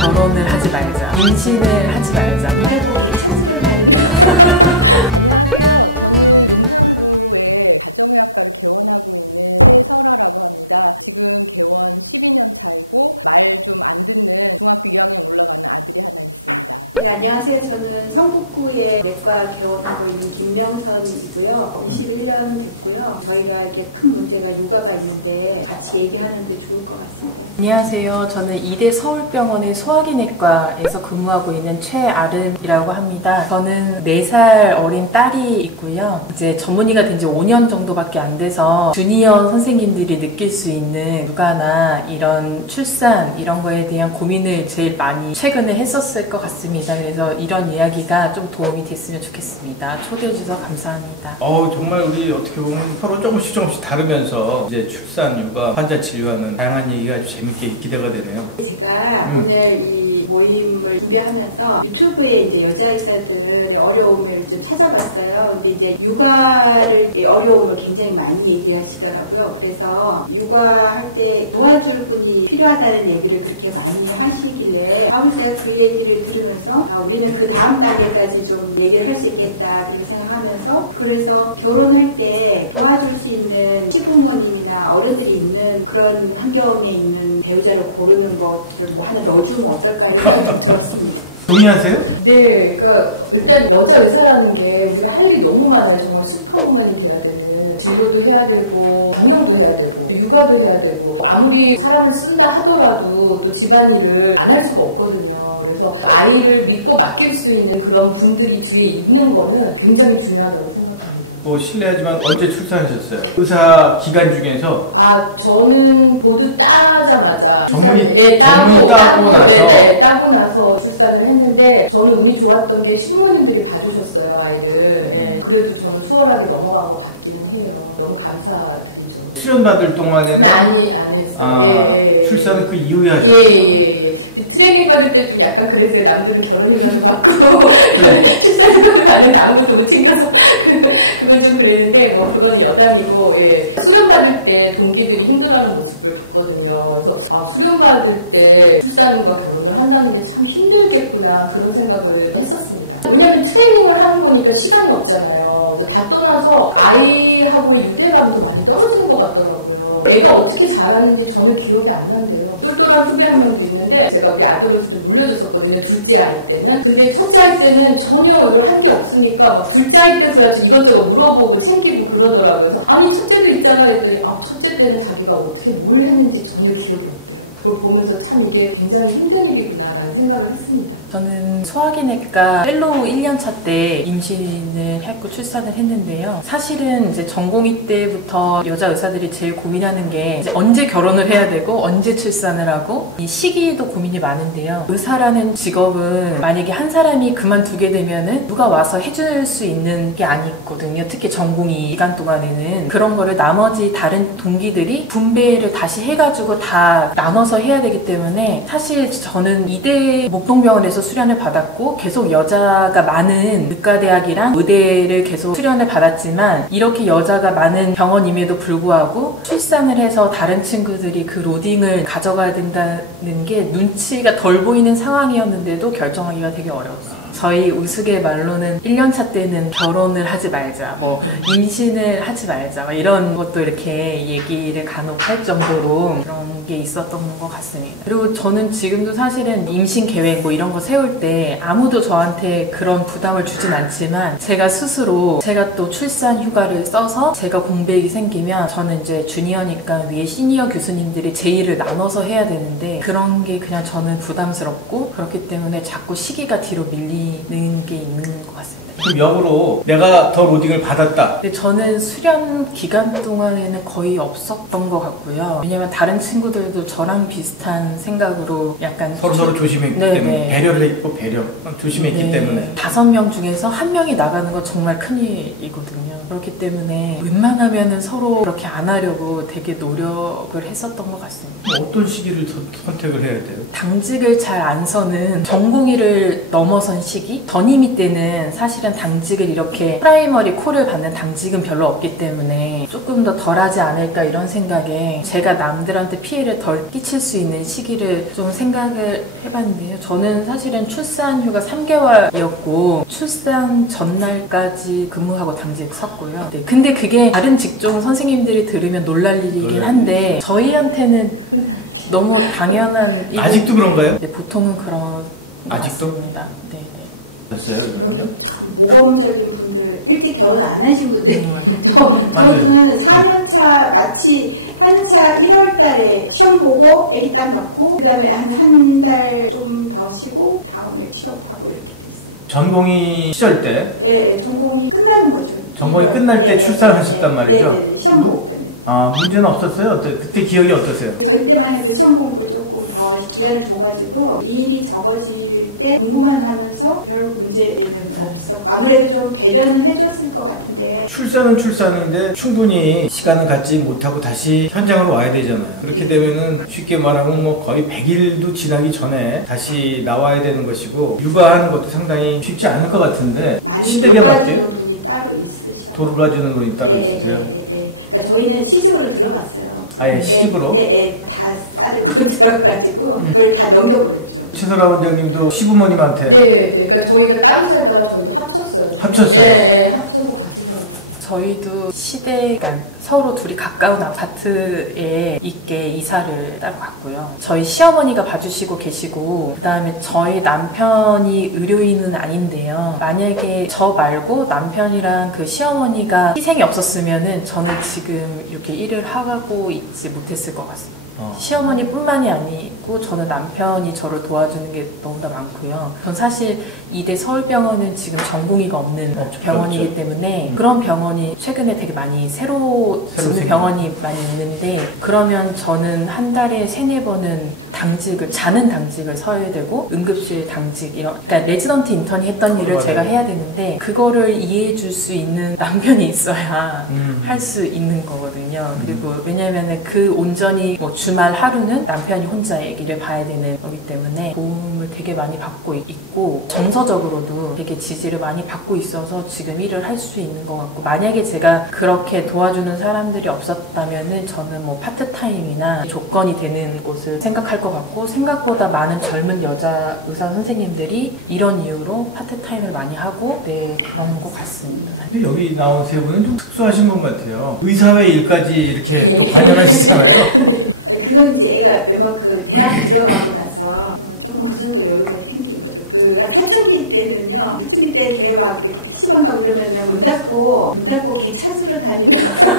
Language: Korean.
결혼을 하지 말자, 임신을 하지 말자. 이달보기 차수를 하는 네, 안녕하세요. 저는 성북구의 내과 개원하고 있는 김명선이고요. 21년 됐고요. 저희가 이렇게 큰 문제가 육아가 있는데 같이 얘기하는 게 좋을 것 같습니다. 안녕하세요. 저는 이대 서울병원의 소화기내과에서 근무하고 있는 최아름이라고 합니다. 저는 4살 어린 딸이 있고요. 이제 전문의가 된 지 5년 정도밖에 안 돼서 주니어 선생님들이 느낄 수 있는 육아나 이런 출산 이런 거에 대한 고민을 제일 많이 최근에 했었을 것 같습니다. 그래서 이런 이야기가 좀 도움이 됐으면 좋겠습니다. 초대해 주셔서 감사합니다. 정말 우리 어떻게 보면 서로 조금씩 다르면서 이제 출산, 육아, 환자 진료하는 다양한 얘기가 아주 재밌게 기대가 되네요. 제가 오늘 이 모임을 준비하면서 유튜브에 이제 여자 의사들 어려움을 좀 찾아봤어요. 근데 이제 육아를 어려움을 굉장히 많이 얘기하시더라고요. 그래서 육아할 때 도와줄 분이 필요하다는 얘기를 그렇게 많이 하시길래 제가 그 얘기를 들으면서 우리는 그 다음 단계까지 좀 얘기를 할 수 있겠다 이렇게 생각하면서, 그래서 결혼할 때 도와줄 수 있는 시부모님이나 어른들이 있는 그런 환경에 있는 배우자를 고르는 것을 뭐 하나 넣어주면 어떨까 생각이 들었습니다. 동의하세요? 네, 그러니까 일단 여자 의사라는 게 우리가 할 일이 너무 많아요. 정말 슈퍼우먼이 돼야 되는, 진료도 해야 되고 방역도 해야 되고 육아도 해야 되고, 아무리 사람을 쓴다 하더라도 또 집안일을 안 할 수가 없거든요. 그래서 아이를 믿고 맡길 수 있는 그런 분들이 주위에 있는 거는 굉장히 중요하다고 생각합니다. 실례하지만 언제 출산하셨어요? 의사 기간 중에서? 저는 보드 따자마자 전문의 따고 나서? 네, 따고 나서 출산을 했는데, 저는 운이 좋았던 게 신부모님들이 봐주셨어요, 아이를. 네, 그래도 저는 수월하게 넘어간 것 같기는 해요. 너무 감사드리죠. 출연 받을 동안에는? 안 했어요. 출산은 그 이후에 하셨어요? 예. 트레이닝 받을 때 좀 약간 그랬어요. 남들은 결혼이라도 받고 출산을 받는데 아무것도 못 챙겨서 그건 좀 그랬는데, 뭐 그건 여담이고, 수련 받을 때 동기들이 힘들어하는 모습을 봤거든요. 그래서 수련 받을 때 출산과 결혼을 한다는 게 참 힘들겠구나, 그런 생각을 했었습니다. 왜냐면 트레이닝을 하는 거니까 시간이 없잖아요. 그래서 다 떠나서 아이하고의 유대감도 많이 떨어지는 것 같더라고요. 애가 어떻게 자랐는지 저는 기억이 안 난대요. 똘똘한 후배 한 명도 있는데, 제가 우리 아들로서 좀 물려줬었거든요, 둘째 아이 때는. 근데 첫째 아이 때는 전혀 이걸 한 게 없으니까 막 둘째 아이 때서야 좀 이것저것 물어보고 챙기고 그러더라고요. 그래서 아니 첫째도 있잖아 했더니 첫째 때는 자기가 어떻게 뭘 했는지 전혀 기억이 없어요. 그걸 보면서 참 이게 굉장히 힘든 일이구나라는 생각을 했습니다. 저는 소화기내과 펠로우 1년차 때 임신을 했고 출산을 했는데요. 사실은 이제 전공의 때부터 여자 의사들이 제일 고민하는 게 이제 언제 결혼을 해야 되고 언제 출산을 하고, 이 시기에도 고민이 많은데요. 의사라는 직업은 만약에 한 사람이 그만두게 되면은 누가 와서 해줄 수 있는 게 아니거든요. 특히 전공의 기간 동안에는 그런 거를 나머지 다른 동기들이 분배를 다시 해가지고 다 나눠서 해야 되기 때문에, 사실 저는 이대 목동병원에서 수련을 받았고 계속 여자가 많은 의과대학이랑 의대를 계속 수련을 받았지만, 이렇게 여자가 많은 병원임에도 불구하고 출산을 해서 다른 친구들이 그 로딩을 가져가야 된다는 게 눈치가 덜 보이는 상황이었는데도 결정하기가 되게 어려웠어요. 저희 우스갯말로는 1년차 때는 결혼을 하지 말자, 뭐 임신을 하지 말자, 이런 것도 이렇게 얘기를 간혹 할 정도로 그런 게 있었던 것 같습니다. 그리고 저는 지금도 사실은 임신 계획 뭐 이런 거 세울 때 아무도 저한테 그런 부담을 주진 않지만, 제가 스스로 제가 또 출산 휴가를 써서 제가 공백이 생기면 저는 이제 주니어니까 위에 시니어 교수님들이 제의를 나눠서 해야 되는데, 그런 게 그냥 저는 부담스럽고, 그렇기 때문에 자꾸 시기가 뒤로 밀리는 게 있는 것 같습니다. 그럼 역으로 내가 더 로딩을 받았다. 근데 저는 수련 기간 동안에는 거의 없었던 것 같고요. 왜냐면 다른 친구들도 저랑 비슷한 생각으로 약간 서로 조심했기 때문에, 배려를 했고 조심했기 때문에 5명 중에서 1명이 나가는 건 정말 큰일이거든요. 그렇기 때문에 웬만하면은 서로 그렇게 안 하려고 되게 노력을 했었던 것 같습니다. 어떤 시기를 선택을 해야 돼요? 당직을 잘 안 서는 전공의를 넘어선 시기? 전임의 때는 사실은 사실은 당직을 이렇게 프라이머리 콜을 받는 당직은 별로 없기 때문에 조금 더 덜하지 않을까 이런 생각에 제가 남들한테 피해를 덜 끼칠 수 있는 시기를 좀 생각을 해봤는데요. 저는 사실은 출산 휴가 3개월이었고 출산 전날까지 근무하고 당직 섰고요. 네, 근데 그게 다른 직종 선생님들이 들으면 놀랄 일이긴 한데 저희한테는 너무 당연한 일이- 아직도 그런가요? 네, 보통은 그런 것 아직도? 같습니다. 네, 네. 됐어요, 그러면요? 모범적인 분들, 일찍 결혼 안 하신 분들. 맞아요. 저는 4년차 마치 4년차 1월 달에 시험 보고 아기 딱 낳고 그 다음에 한 달 좀 더 쉬고 다음에 취업하고 이렇게 됐어요. 전공의 시절 때, 예, 전공이 끝나는 거죠. 전공이 끝날 때 출산하셨단 말이죠? 네, 시험 보고 끝내. 문제는 없었어요? 그때 기억이 어떠세요? 저희 때만 해도 시험 공부 조금 더 기회를 줘가지고 일이 적어질 때 공부만 하면서 별 문제는 없었고 아무래도 좀 배려는 해줬을 것 같은데 출산은 출산인데 충분히 시간을 갖지 못하고 다시 현장으로 와야 되잖아요. 그렇게 되면은 쉽게 말하면 뭐 거의 100일도 지나기 전에 다시 나와야 되는 것이고 육아하는 것도 상당히 쉽지 않을 것 같은데 많이 시댁에 맞게 돌봐주는 분이 따로 있으시죠. 돌봐주는 분이 따로 네, 있으세요? 네. 그러니까 저희는 시집으로 들어갔어요. 아예 시집으로? 네, 다 싸들고 들어가가지고 그걸 다 넘겨버렸죠. 최설아 원장님도 시부모님한테 네, 네. 그러니까 저희가 따로 살다가 저희도 합쳤어요. 합쳤어요? 네, 네. 합쳐서 같이 살아요. 저희도 시댁, 서로 둘이 가까운 아파트에 있게 이사를 따로 갔고요. 저희 시어머니가 봐주시고 계시고 그 다음에 저희 남편이 의료인은 아닌데요. 만약에 저 말고 남편이랑 그 시어머니가 희생이 없었으면은 저는 지금 이렇게 일을 하고 있지 못했을 것 같습니다. 시어머니뿐만이 아니고 저는 남편이 저를 도와주는 게 너무나 많고요. 전 사실 이대 서울병원은 지금 전공의가 없는 병원이기 없죠. 때문에 그런 병원이 최근에 되게 많이 새로 짓는 생긴. 병원이 많이 있는데 그러면 저는 한 달에 3-4번은 당직을 자는 당직을 서야 되고 응급실 당직 이런 그러니까 레지던트 인턴이 했던 일을 맞아요. 제가 해야 되는데 그거를 이해해 줄 수 있는 남편이 있어야 할 수 있는 거거든요. 그리고 왜냐면은 그 온전히 뭐 주말 하루는 남편이 혼자 아기를 봐야 되는 거기 때문에 도움을 되게 많이 받고 있고 정서적으로도 되게 지지를 많이 받고 있어서 지금 일을 할 수 있는 것 같고 만약에 제가 그렇게 도와주는 사람들이 없었다면은 저는 뭐 파트타임이나 조건이 되는 곳을 생각할 것 같고 생각보다 많은 젊은 여자 의사 선생님들이 이런 이유로 파트타임을 많이 하고 네 그런 것 같습니다. 근데 여기 나온 세 분은 좀 특수하신 분 같아요. 의사회 일까지 이렇게 또 관여하시잖아요. 그건 이제 애가 웬만큼 대학 들어가고 나서 조금 그 정도 여유가 생긴 거죠. 그 사춘기 때는요. 사춘기 때 걔 막 이렇게 PC방 가고 그러면 문 닫고 걔 찾으러 다니면서